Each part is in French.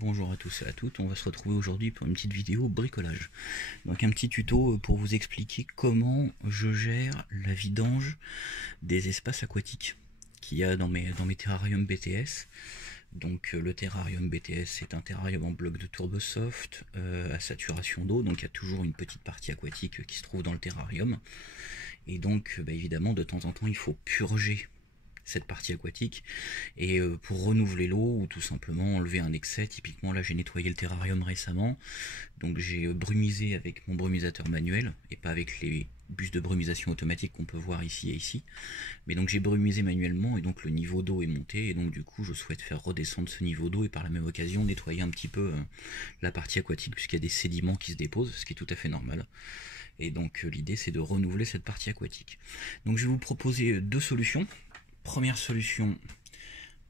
Bonjour à tous et à toutes, on va se retrouver aujourd'hui pour une petite vidéo bricolage. Donc un petit tuto pour vous expliquer comment je gère la vidange des espaces aquatiques qu'il y a dans mes terrariums BTS. Donc le terrarium BTS c'est un terrarium en bloc de Turbosoft à saturation d'eau, donc il y a toujours une petite partie aquatique qui se trouve dans le terrarium. Et donc évidemment de temps en temps il faut purger cette partie aquatique et pour renouveler l'eau ou tout simplement enlever un excès. Typiquement là j'ai nettoyé le terrarium récemment, donc j'ai brumisé avec mon brumisateur manuel et pas avec les bus de brumisation automatique qu'on peut voir ici et ici, mais donc j'ai brumisé manuellement et donc le niveau d'eau est monté et donc du coup je souhaite faire redescendre ce niveau d'eau et par la même occasion nettoyer un petit peu la partie aquatique puisqu'il y a des sédiments qui se déposent, ce qui est tout à fait normal. Et donc l'idée c'est de renouveler cette partie aquatique. Donc je vais vous proposer deux solutions. Première solution,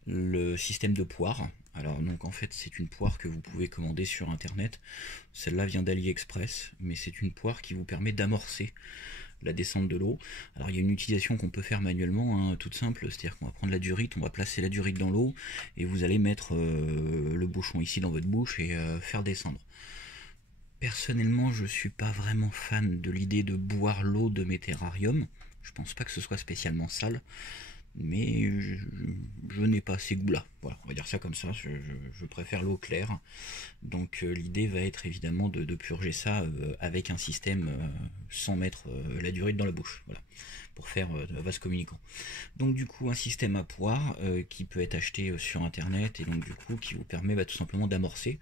le système de poire. Alors donc en fait c'est une poire que vous pouvez commander sur internet. Celle-là vient d'AliExpress, mais c'est une poire qui vous permet d'amorcer la descente de l'eau. Alors il y a une utilisation qu'on peut faire manuellement, hein, toute simple, c'est-à-dire qu'on va prendre la durite, on va placer la durite dans l'eau et vous allez mettre le bouchon ici dans votre bouche et faire descendre. Personnellement je suis pas vraiment fan de l'idée de boire l'eau de mes terrariums. Je pense pas que ce soit spécialement sale, mais je n'ai pas ces goûts là, voilà, on va dire ça comme ça, je préfère l'eau claire. Donc l'idée va être évidemment de purger ça avec un système sans mettre la durite dans la bouche, voilà, pour faire vase communicant. Donc du coup un système à poire qui peut être acheté sur internet et donc du coup qui vous permet tout simplement d'amorcer.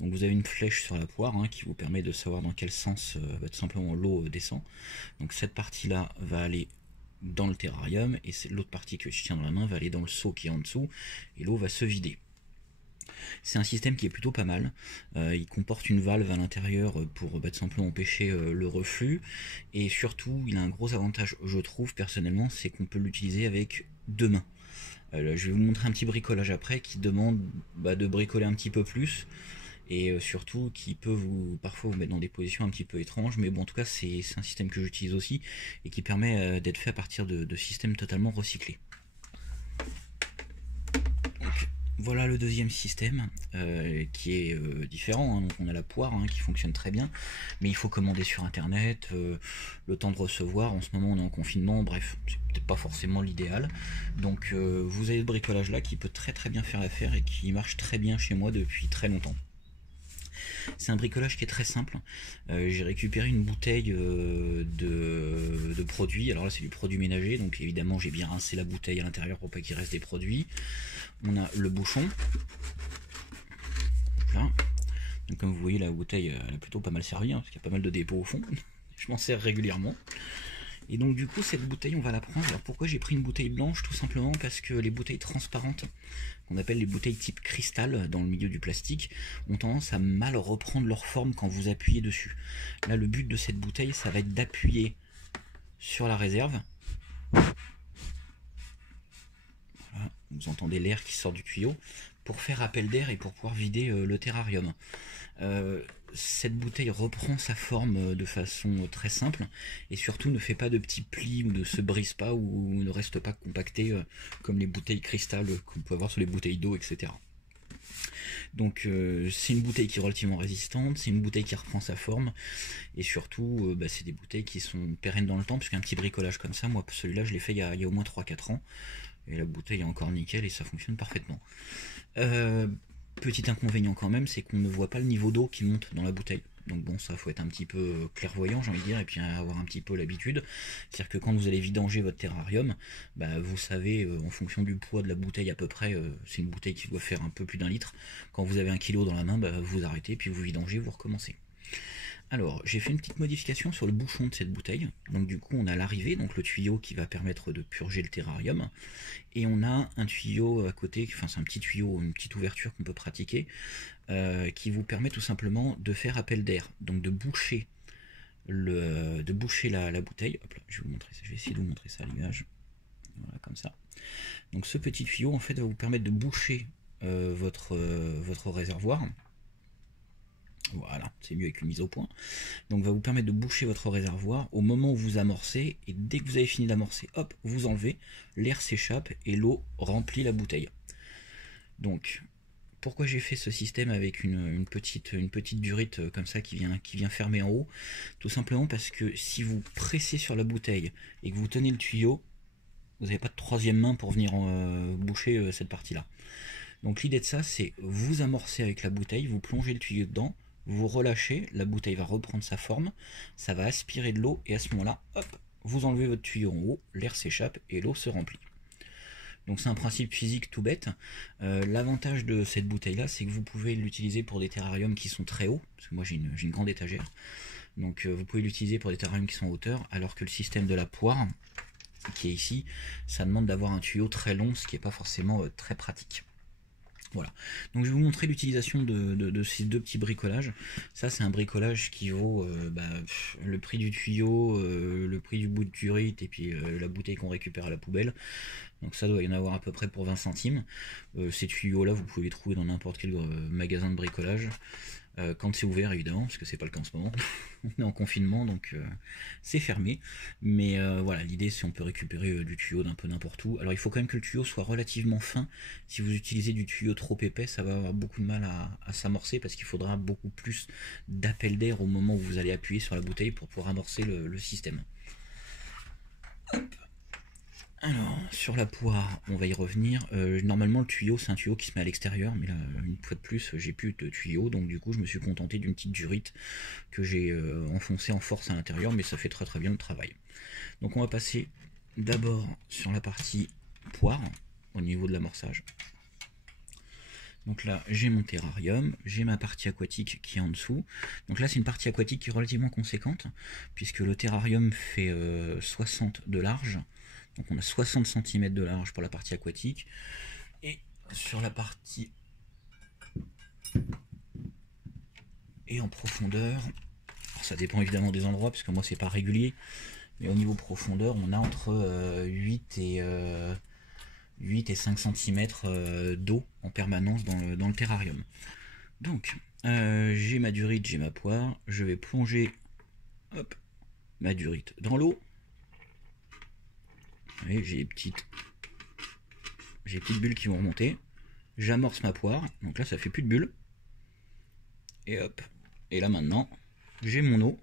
Donc vous avez une flèche sur la poire, hein, qui vous permet de savoir dans quel sens tout simplement l'eau descend. Donc cette partie là va aller dans le terrarium et c'est l'autre partie que je tiens dans la main va aller dans le seau qui est en dessous et l'eau va se vider. C'est un système qui est plutôt pas mal. Il comporte une valve à l'intérieur pour tout simplement empêcher le reflux et surtout il a un gros avantage, je trouve personnellement, c'est qu'on peut l'utiliser avec deux mains. Je vais vous montrer un petit bricolage après qui demande de bricoler un petit peu plus et surtout qui peut parfois vous mettre dans des positions un petit peu étranges, mais bon, en tout cas c'est un système que j'utilise aussi et qui permet d'être fait à partir de systèmes totalement recyclés. Donc, voilà le deuxième système qui est différent, hein. Donc on a la poire, hein, qui fonctionne très bien, mais il faut commander sur internet, le temps de recevoir, en ce moment on est en confinement, bref, c'est peut-être pas forcément l'idéal. Donc vous avez ce bricolage là qui peut très très bien faire l'affaire et qui marche très bien chez moi depuis très longtemps. C'est un bricolage qui est très simple. J'ai récupéré une bouteille de produits. Alors là c'est du produit ménager, donc évidemment j'ai bien rincé la bouteille à l'intérieur pour pas qu'il reste des produits. On a le bouchon. Là. Donc comme vous voyez la bouteille elle a plutôt pas mal servi, hein, parce qu'il y a pas mal de dépôts au fond. Je m'en sers régulièrement. Et donc du coup cette bouteille on va la prendre. Alors pourquoi j'ai pris une bouteille blanche? Tout simplement parce que les bouteilles transparentes, qu'on appelle les bouteilles type cristal dans le milieu du plastique, ont tendance à mal reprendre leur forme quand vous appuyez dessus. Là le but de cette bouteille ça va être d'appuyer sur la réserve. Voilà, vous entendez l'air qui sort du tuyau pour faire appel d'air et pour pouvoir vider le terrarium. Cette bouteille reprend sa forme de façon très simple et surtout ne fait pas de petits plis ou ne se brise pas ou ne reste pas compactée comme les bouteilles cristal qu'on peut avoir sur les bouteilles d'eau, etc. Donc c'est une bouteille qui est relativement résistante, c'est une bouteille qui reprend sa forme et surtout c'est des bouteilles qui sont pérennes dans le temps, puisqu'un petit bricolage comme ça, moi celui-là je l'ai fait il y a au moins 3-4 ans et la bouteille est encore nickel et ça fonctionne parfaitement. Petit inconvénient quand même, c'est qu'on ne voit pas le niveau d'eau qui monte dans la bouteille. Donc bon, ça faut être un petit peu clairvoyant, j'ai envie de dire, et puis avoir un petit peu l'habitude. C'est-à-dire que quand vous allez vidanger votre terrarium, vous savez en fonction du poids de la bouteille à peu près, c'est une bouteille qui doit faire un peu plus d'1 litre. Quand vous avez 1 kg dans la main, vous arrêtez, puis vous vidangez, vous recommencez. Alors, j'ai fait une petite modification sur le bouchon de cette bouteille. Donc du coup, on a l'arrivée, donc le tuyau qui va permettre de purger le terrarium. Et on a un tuyau à côté, enfin c'est un petit tuyau, une petite ouverture qu'on peut pratiquer, qui vous permet tout simplement de faire appel d'air. Donc de boucher la bouteille. Hop là, je vais vous montrer ça, je vais essayer de vous montrer ça à l'image. Voilà, comme ça. Donc ce petit tuyau, en fait, va vous permettre de boucher votre réservoir. Voilà, c'est mieux avec une mise au point. Donc va vous permettre de boucher votre réservoir au moment où vous amorcez, et dès que vous avez fini d'amorcer, hop, vous enlevez, l'air s'échappe et l'eau remplit la bouteille. Donc pourquoi j'ai fait ce système avec une petite durite comme ça qui vient fermer en haut? Tout simplement parce que si vous pressez sur la bouteille et que vous tenez le tuyau, vous n'avez pas de troisième main pour venir boucher cette partie-là. Donc l'idée de ça, c'est vous amorcer avec la bouteille, vous plongez le tuyau dedans, vous relâchez, la bouteille va reprendre sa forme, ça va aspirer de l'eau et à ce moment-là, hop, vous enlevez votre tuyau en haut, l'air s'échappe et l'eau se remplit. Donc c'est un principe physique tout bête. L'avantage de cette bouteille là, c'est que vous pouvez l'utiliser pour des terrariums qui sont très hauts, parce que moi j'ai une grande étagère. Donc vous pouvez l'utiliser pour des terrariums qui sont en hauteur, alors que le système de la poire, qui est ici, ça demande d'avoir un tuyau très long, ce qui n'est pas forcément très pratique. Voilà, donc je vais vous montrer l'utilisation de ces deux petits bricolages. Ça c'est un bricolage qui vaut le prix du tuyau, le prix du bout de durite et puis la bouteille qu'on récupère à la poubelle. Donc ça doit y en avoir à peu près pour 20 centimes. Ces tuyaux là vous pouvez les trouver dans n'importe quel magasin de bricolage. Quand c'est ouvert évidemment, parce que c'est pas le cas en ce moment. On est en confinement donc c'est fermé. Mais voilà, l'idée c'est on peut récupérer du tuyau d'un peu n'importe où. Alors il faut quand même que le tuyau soit relativement fin. Si vous utilisez du tuyau trop épais, ça va avoir beaucoup de mal à s'amorcer parce qu'il faudra beaucoup plus d'appel d'air au moment où vous allez appuyer sur la bouteille pour pouvoir amorcer le système. Hop. Alors, sur la poire, on va y revenir. Normalement, le tuyau, c'est un tuyau qui se met à l'extérieur, mais là, une fois de plus, j'ai plus de tuyau, donc du coup, je me suis contenté d'une petite durite que j'ai enfoncée en force à l'intérieur, mais ça fait très très bien le travail. Donc, on va passer d'abord sur la partie poire, au niveau de l'amorçage. Donc là, j'ai mon terrarium, j'ai ma partie aquatique qui est en dessous. Donc là, c'est une partie aquatique qui est relativement conséquente, puisque le terrarium fait 60 de large. Donc on a 60 cm de large pour la partie aquatique. Et sur la partie... Et en profondeur... Alors ça dépend évidemment des endroits, parce que moi c'est pas régulier. Mais au niveau profondeur, on a entre 8 et 5 cm d'eau en permanence dans le terrarium. Donc, j'ai ma durite, j'ai ma poire. Je vais plonger ma durite dans l'eau. J'ai des petites bulles qui vont remonter. J'amorce ma poire. Donc là, ça fait plus de bulles. Et hop. Et là, maintenant, j'ai mon eau.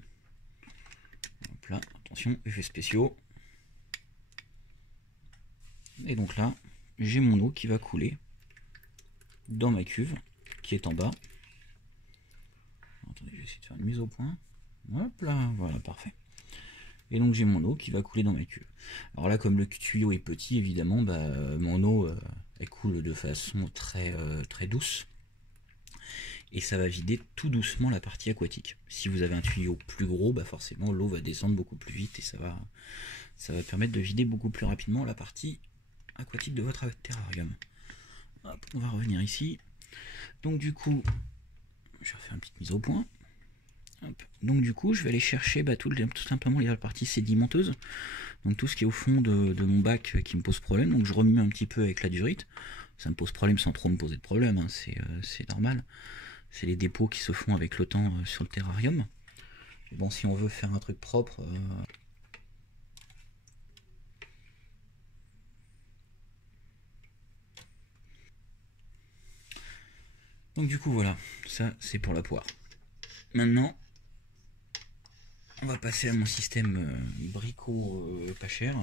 Hop là, attention, effets spéciaux. Et donc là, j'ai mon eau qui va couler dans ma cuve qui est en bas. Attendez, je vais essayer de faire une mise au point. Hop là, voilà, parfait. Et donc j'ai mon eau qui va couler dans ma cuve. Alors là, comme le tuyau est petit, évidemment, mon eau elle coule de façon très douce. Et ça va vider tout doucement la partie aquatique. Si vous avez un tuyau plus gros, forcément l'eau va descendre beaucoup plus vite et ça va permettre de vider beaucoup plus rapidement la partie aquatique de votre terrarium. Hop, on va revenir ici. Donc du coup, je vais faire une petite mise au point. Hop. Donc du coup, je vais aller chercher tout simplement la partie sédimenteuse. Donc tout ce qui est au fond de mon bac qui me pose problème. Donc je remue un petit peu avec la durite. Ça me pose problème sans trop me poser de problème, hein. C'est normal. C'est les dépôts qui se font avec le temps sur le terrarium. Mais bon, si on veut faire un truc propre... Donc du coup voilà, ça c'est pour la poire. Maintenant, on va passer à mon système bricot pas cher.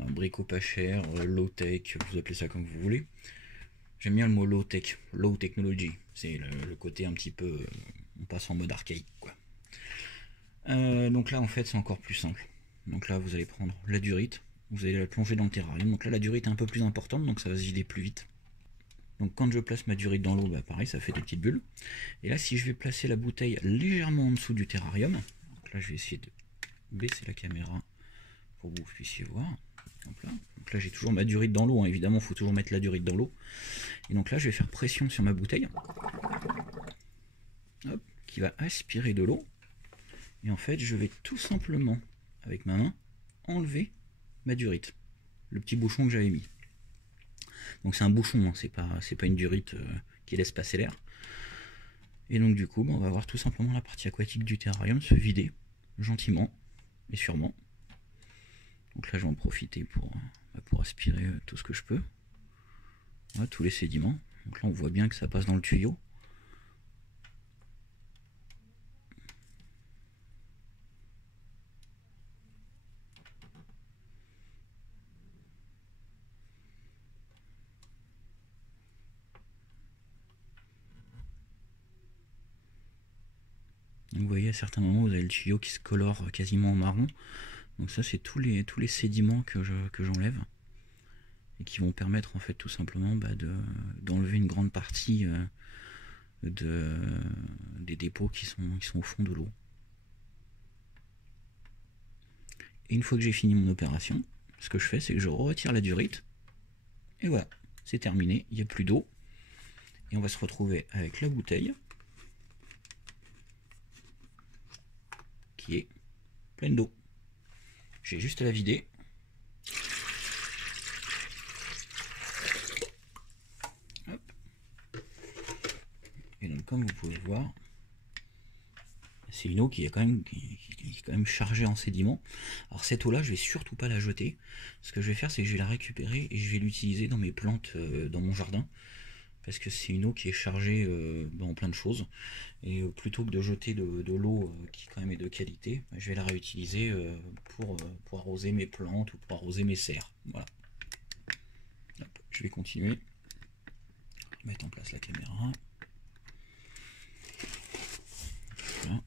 Un bricot pas cher, low tech, vous appelez ça comme vous voulez. J'aime bien le mot low tech, low technology. C'est le côté un petit peu, on passe en mode archaïque quoi. Donc là en fait c'est encore plus simple. Donc là vous allez prendre la durite, vous allez la plonger dans le terrarium. Donc là la durite est un peu plus importante, donc ça va se vider plus vite. Donc quand je place ma durite dans l'eau, pareil, ça fait des petites bulles. Et là, si je vais placer la bouteille légèrement en dessous du terrarium, donc là je vais essayer de baisser la caméra pour que vous puissiez voir. Donc là j'ai toujours ma durite dans l'eau, hein. Évidemment il faut toujours mettre la durite dans l'eau. Et donc là je vais faire pression sur ma bouteille, hop, qui va aspirer de l'eau. Et en fait je vais tout simplement, avec ma main, enlever ma durite, le petit bouchon que j'avais mis. Donc c'est un bouchon, hein, c'est pas une durite qui laisse passer l'air. Et donc du coup, on va voir tout simplement la partie aquatique du terrarium se vider gentiment et sûrement. Donc là, je vais en profiter pour aspirer tout ce que je peux. Voilà, tous les sédiments. Donc là on voit bien que ça passe dans le tuyau. Donc vous voyez, à certains moments vous avez le tuyau qui se colore quasiment en marron. Donc ça c'est tous les sédiments que j'enlève et qui vont permettre en fait tout simplement d'enlever une grande partie des dépôts qui sont au fond de l'eau. Et une fois que j'ai fini mon opération, ce que je fais c'est que je retire la durite et voilà, c'est terminé, il n'y a plus d'eau et on va se retrouver avec la bouteille qui est pleine d'eau. J'ai juste à la vider. Hop. Et donc comme vous pouvez le voir, c'est une eau qui est quand même chargée en sédiments. Alors cette eau là je vais surtout pas la jeter. Ce que je vais faire c'est que je vais la récupérer et je vais l'utiliser dans mes plantes dans mon jardin. Parce que c'est une eau qui est chargée en plein de choses. Et plutôt que de jeter de l'eau qui quand même est de qualité, je vais la réutiliser pour arroser mes plantes ou pour arroser mes serres. Voilà. Hop, je vais continuer. Mettre en place la caméra. Voilà.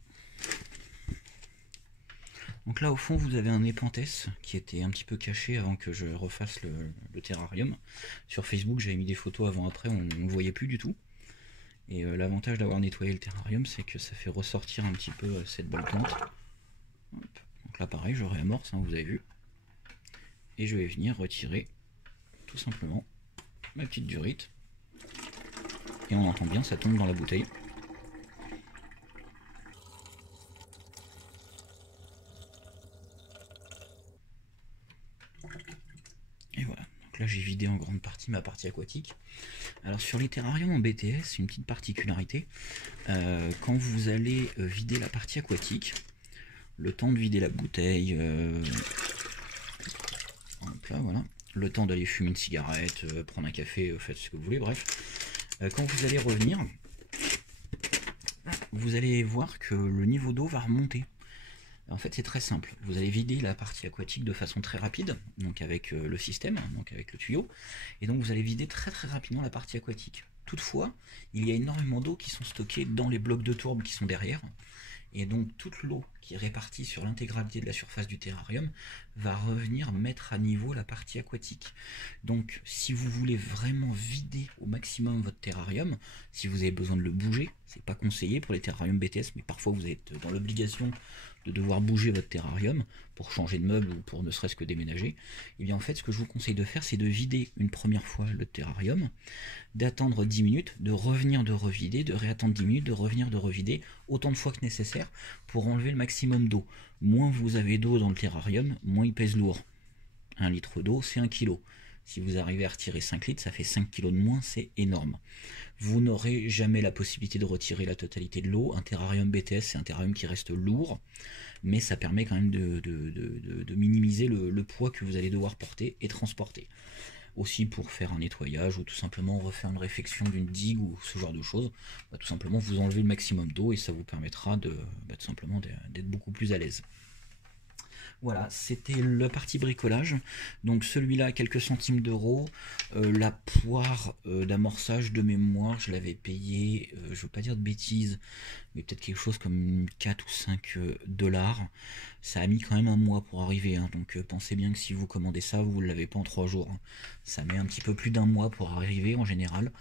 Donc là au fond vous avez un épenthès qui était un petit peu caché avant que je refasse le terrarium. Sur Facebook j'avais mis des photos avant après, on ne le voyait plus du tout. Et l'avantage d'avoir nettoyé le terrarium c'est que ça fait ressortir un petit peu cette boltante. Donc là pareil je réamorce, hein, vous avez vu. Et je vais venir retirer tout simplement ma petite durite. Et on entend bien, ça tombe dans la bouteille. Et voilà, donc là j'ai vidé en grande partie ma partie aquatique. Alors sur les terrariums en BTS, une petite particularité, quand vous allez vider la partie aquatique, le temps de vider la bouteille, hop là, voilà, le temps d'aller fumer une cigarette, prendre un café, faites ce que vous voulez, bref, quand vous allez revenir, vous allez voir que le niveau d'eau va remonter. En fait c'est très simple, vous allez vider la partie aquatique de façon très rapide, donc avec le système, donc avec le tuyau, et donc vous allez vider très rapidement la partie aquatique. Toutefois, il y a énormément d'eau qui sont stockées dans les blocs de tourbe qui sont derrière, et donc toute l'eau qui est répartie sur l'intégralité de la surface du terrarium va revenir mettre à niveau la partie aquatique. Donc si vous voulez vraiment vider au maximum votre terrarium, si vous avez besoin de le bouger, c'est pas conseillé pour les terrariums BTS, mais parfois vous êtes dans l'obligation de devoir bouger votre terrarium pour changer de meuble ou pour ne serait-ce que déménager, et bien en fait ce que je vous conseille de faire c'est de vider une première fois le terrarium, d'attendre 10 minutes, de revenir de revider, de réattendre 10 minutes, de revenir de revider autant de fois que nécessaire pour enlever le maximum d'eau. Moins vous avez d'eau dans le terrarium, moins il pèse lourd. 1 litre d'eau c'est 1 kg. Si vous arrivez à retirer 5 litres, ça fait 5 kg de moins, c'est énorme. Vous n'aurez jamais la possibilité de retirer la totalité de l'eau. Un terrarium BTS, c'est un terrarium qui reste lourd, mais ça permet quand même de minimiser le poids que vous allez devoir porter et transporter. Aussi pour faire un nettoyage ou tout simplement refaire une réfection d'une digue ou ce genre de choses, tout simplement vous enlevez le maximum d'eau et ça vous permettra tout simplement d'être beaucoup plus à l'aise. Voilà, c'était la partie bricolage. Donc celui-là, quelques centimes d'euros. La poire d'amorçage de mémoire, je l'avais payé, je ne veux pas dire de bêtises, mais peut-être quelque chose comme 4 ou 5 dollars. Ça a mis quand même un mois pour arriver, hein, donc pensez bien que si vous commandez ça, vous ne l'avez pas en 3 jours. Hein. Ça met un petit peu plus d'un mois pour arriver en général.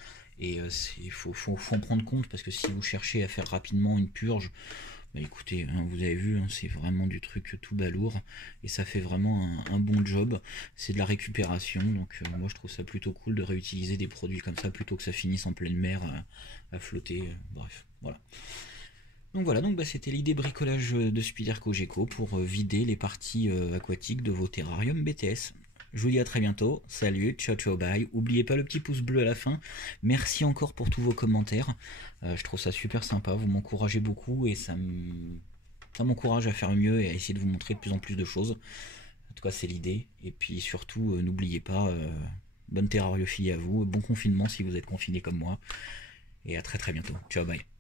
Et il faut en prendre compte parce que si vous cherchez à faire rapidement une purge, bah écoutez, hein, vous avez vu, hein, c'est vraiment du truc tout balourd et ça fait vraiment un bon job. C'est de la récupération, donc moi je trouve ça plutôt cool de réutiliser des produits comme ça plutôt que ça finisse en pleine mer à flotter. Bref, voilà. Donc voilà, donc c'était l'idée bricolage de Spyderco Geco pour vider les parties aquatiques de vos terrariums BTS. Je vous dis à très bientôt, salut, ciao ciao bye, n'oubliez pas le petit pouce bleu à la fin, merci encore pour tous vos commentaires, je trouve ça super sympa, vous m'encouragez beaucoup et ça m'encourage à faire mieux et à essayer de vous montrer de plus en plus de choses, en tout cas c'est l'idée, et puis surtout n'oubliez pas, bonne terrariophilie à vous, bon confinement si vous êtes confiné comme moi, et à très très bientôt. Ciao, bye.